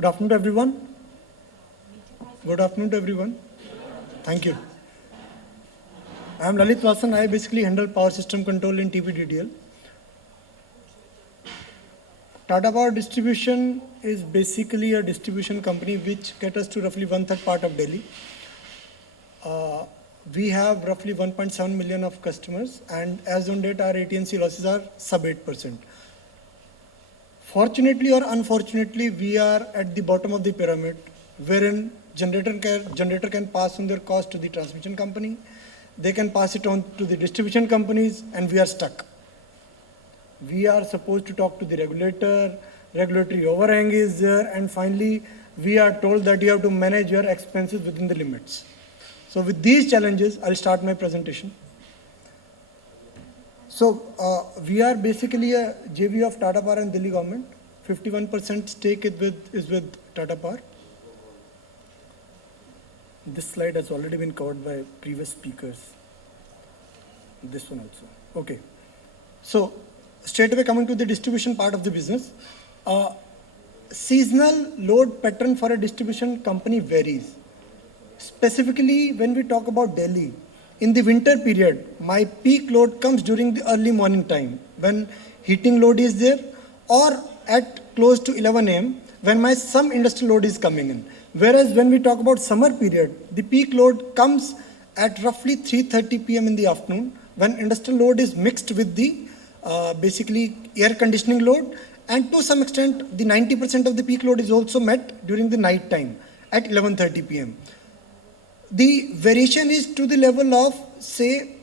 Good afternoon to everyone. Good afternoon to everyone. Thank you. I am Lalit Vasan. I basically handle power system control in TPDDL. Tata Power Distribution is basically a distribution company which caters to roughly one-third part of Delhi. We have roughly 1.7 million of customers, and as on date, our AT&C losses are sub 8%. Fortunately or unfortunately, we are at the bottom of the pyramid, wherein generator can pass on their cost to the transmission company, they can pass it on to the distribution companies, and we are stuck. We are supposed to talk to the regulator, regulatory overhang is there, and finally, we are told that you have to manage your expenses within the limits. So with these challenges, I'll start my presentation. So we are basically a JV of Tata Power and Delhi government. 51% stake is with Tata Power. This slide has already been covered by previous speakers. This one also. Okay. So straight away coming to the distribution part of the business. Seasonal load pattern for a distribution company varies. Specifically, when we talk about Delhi, in the winter period, my peak load comes during the early morning time when heating load is there, or at close to 11 a.m. when some industrial load is coming in. Whereas when we talk about summer period, the peak load comes at roughly 3:30 p.m. in the afternoon when industrial load is mixed with the basically air conditioning load, and to some extent the 90% of the peak load is also met during the night time at 11:30 p.m. The variation is to the level of, say,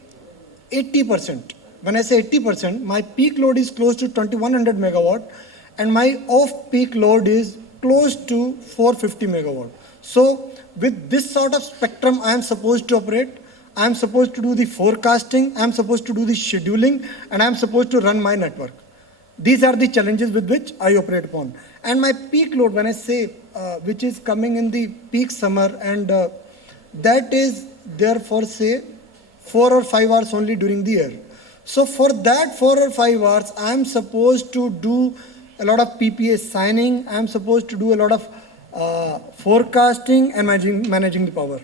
80%. When I say 80%, my peak load is close to 2100 megawatt and my off-peak load is close to 450 megawatt. So with this sort of spectrum, I am supposed to operate. I am supposed to do the forecasting. I am supposed to do the scheduling, and I am supposed to run my network. These are the challenges with which I operate upon. And my peak load, when I say, which is coming in the peak summer, and that is there for, say, 4 or 5 hours only during the year. So for that 4 or 5 hours, I am supposed to do a lot of PPA signing. I am supposed to do a lot of forecasting and managing the power.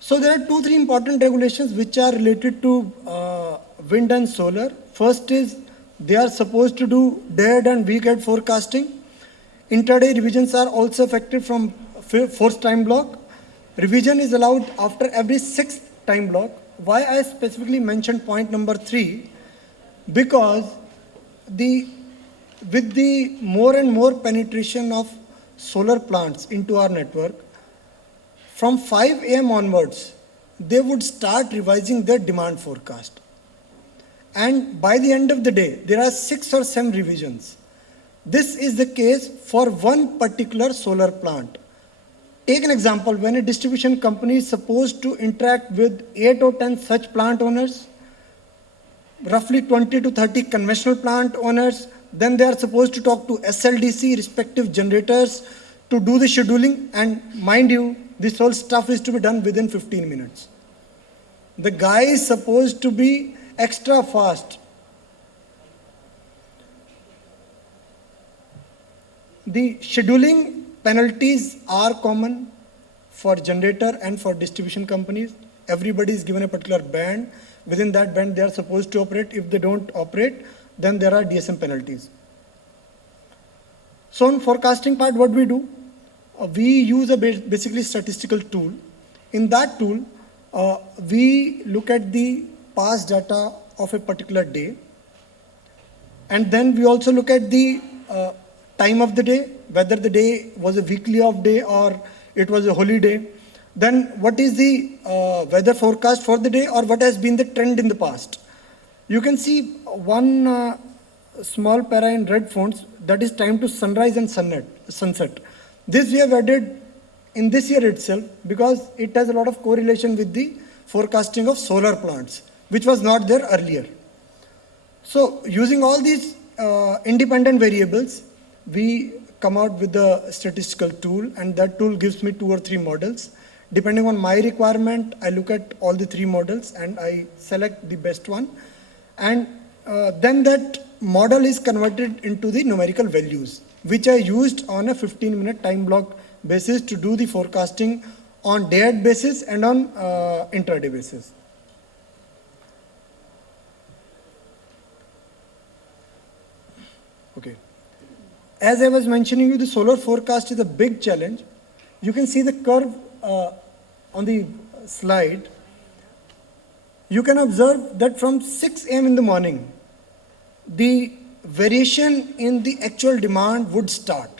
So there are 2-3 important regulations which are related to wind and solar. First is they are supposed to do day-ahead and week-ahead forecasting. Intraday revisions are also effective from 4th time block. Revision is allowed after every 6th time block. Why I specifically mentioned point number 3? Because with the more and more penetration of solar plants into our network, from 5 a.m. onwards, they would start revising their demand forecast. And by the end of the day, there are 6 or 7 revisions. This is the case for one particular solar plant. Take an example, when a distribution company is supposed to interact with 8 or 10 such plant owners, roughly 20 to 30 conventional plant owners, then they are supposed to talk to SLDC, respective generators, to do the scheduling, and mind you, this whole stuff is to be done within 15 minutes. The guy is supposed to be extra fast. The scheduling penalties are common for generator and for distribution companies. Everybody is given a particular band. Within that band, they are supposed to operate. If they don't operate, then there are DSM penalties. So on forecasting part, what we do? We use a basically statistical tool. In that tool, we look at the past data of a particular day. And then we also look at the time of the day, whether the day was a weekly off day or it was a holiday. Then what is the weather forecast for the day, or what has been the trend in the past. You can see one small para in red fonts, that is time to sunrise and sunset. This we have added in this year itself because it has a lot of correlation with the forecasting of solar plants, which was not there earlier. So using all these independent variables, we come out with a statistical tool, and that tool gives me 2 or 3 models. Depending on my requirement, I look at all the 3 models and I select the best one. And then that model is converted into the numerical values. which are used on a 15-minute time block basis to do the forecasting on day-ahead basis and on intraday basis. Okay. As I was mentioning you, the solar forecast is a big challenge. You can see the curve on the slide. You can observe that from 6 a.m. in the morning, the variation in the actual demand would start.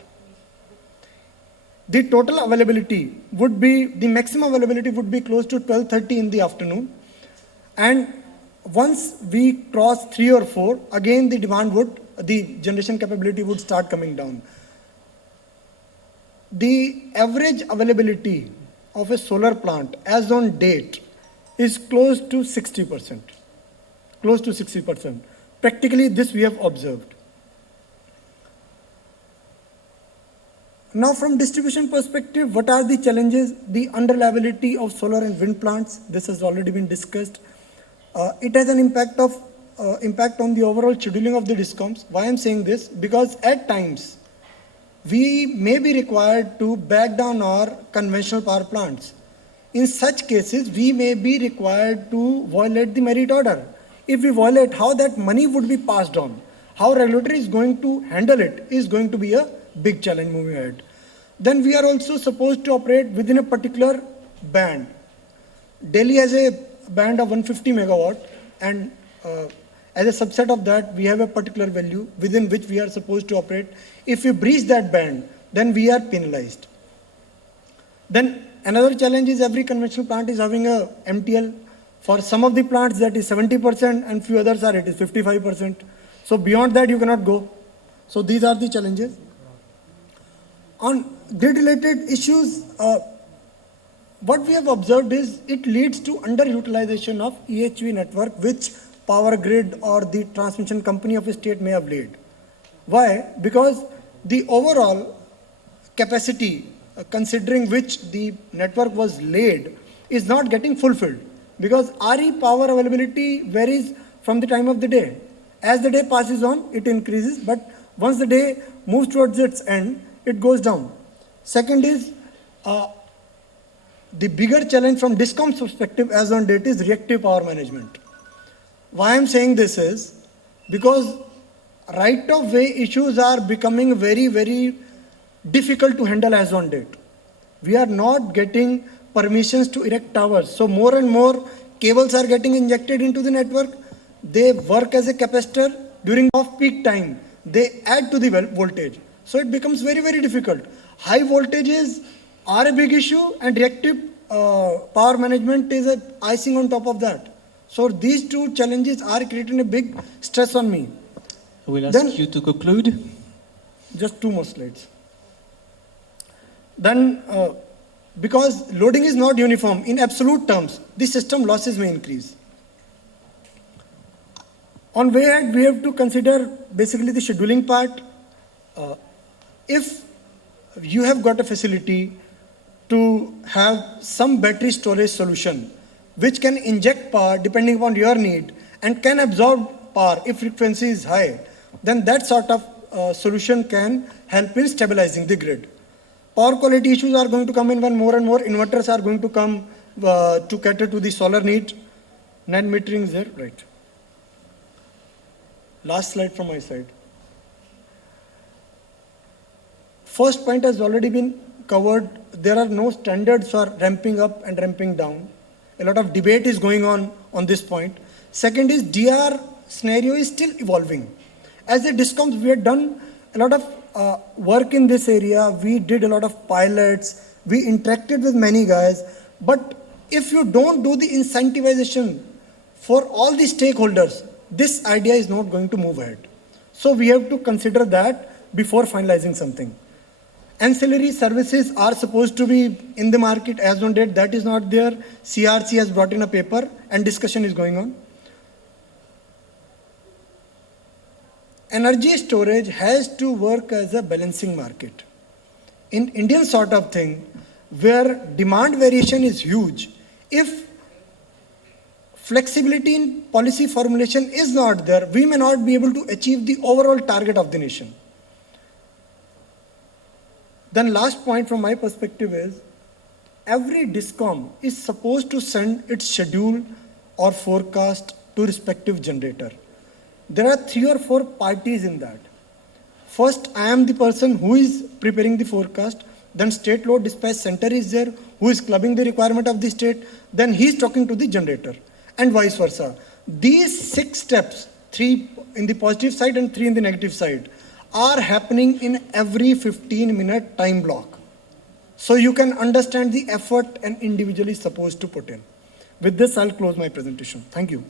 The total availability would be, the maximum availability would be close to 12:30 in the afternoon. And once we cross 3 or 4, again the demand would, the generation capability would start coming down. The average availability of a solar plant as on date is close to 60%. Close to 60%. Practically this we have observed. Now from distribution perspective, what are the challenges? The unreliability of solar and wind plants, this has already been discussed. It has an impact on the overall scheduling of the DISCOMs. Why I'm saying this? Because at times, we may be required to back down our conventional power plants. In such cases, we may be required to violate the merit order. If we violate, how that money would be passed on, how regulatory is going to handle it is going to be a big challenge moving ahead. Then we are also supposed to operate within a particular band. Delhi has a band of 150 megawatt, and as a subset of that, we have a particular value within which we are supposed to operate. If we breach that band, then we are penalized. Then another challenge is every conventional plant is having a MTL. For some of the plants that is 70% and few others are it is 55%. So beyond that you cannot go. So these are the challenges. On grid related issues, what we have observed is it leads to underutilization of EHV network which power grid or the transmission company of a state may have laid. Why? Because the overall capacity considering which the network was laid is not getting fulfilled, because RE power availability varies from the time of the day. As the day passes on, it increases, but once the day moves towards its end, it goes down. Second is the bigger challenge from DISCOM's perspective as on date is reactive power management. Why I'm saying this is because right of way issues are becoming very, very difficult to handle as on date. We are not getting permissions to erect towers. So more and more cables are getting injected into the network. They work as a capacitor during off-peak time. They add to the voltage. So it becomes very, very difficult. High voltages are a big issue, and reactive power management is an icing on top of that. So these two challenges are creating a big stress on me. I will ask you to conclude. Just 2 more slides. Then, because loading is not uniform, in absolute terms, the system losses may increase. On way ahead, we have to consider basically the scheduling part. If you have got a facility to have some battery storage solution which can inject power depending upon your need and can absorb power if frequency is high, then that sort of solution can help in stabilizing the grid. Power quality issues are going to come in when more and more inverters are going to come to cater to the solar need. Net metering is there, right? Last slide from my side. First point has already been covered. There are no standards for ramping up and ramping down. A lot of debate is going on this point. Second is DR scenario is still evolving. As a DISCOMs, we had done a lot of work in this area. We did a lot of pilots. We interacted with many guys. But if you don't do the incentivization for all the stakeholders, this idea is not going to move ahead. So we have to consider that before finalizing something. Ancillary services are supposed to be in the market as on date. That is not there. CRC has brought in a paper and discussion is going on. Energy storage has to work as a balancing market. In Indian sort of thing, where demand variation is huge, if flexibility in policy formulation is not there, we may not be able to achieve the overall target of the nation. Then last point from my perspective is, every DISCOM is supposed to send its schedule or forecast to respective generator. There are 3 or 4 parties in that. First, I am the person who is preparing the forecast. Then state load dispatch center is there, who is clubbing the requirement of the state. Then he is talking to the generator, and vice versa. These 6 steps, 3 in the positive side and 3 in the negative side, are happening in every 15-minute time block. So you can understand the effort an individual is supposed to put in. With this, I'll close my presentation. Thank you.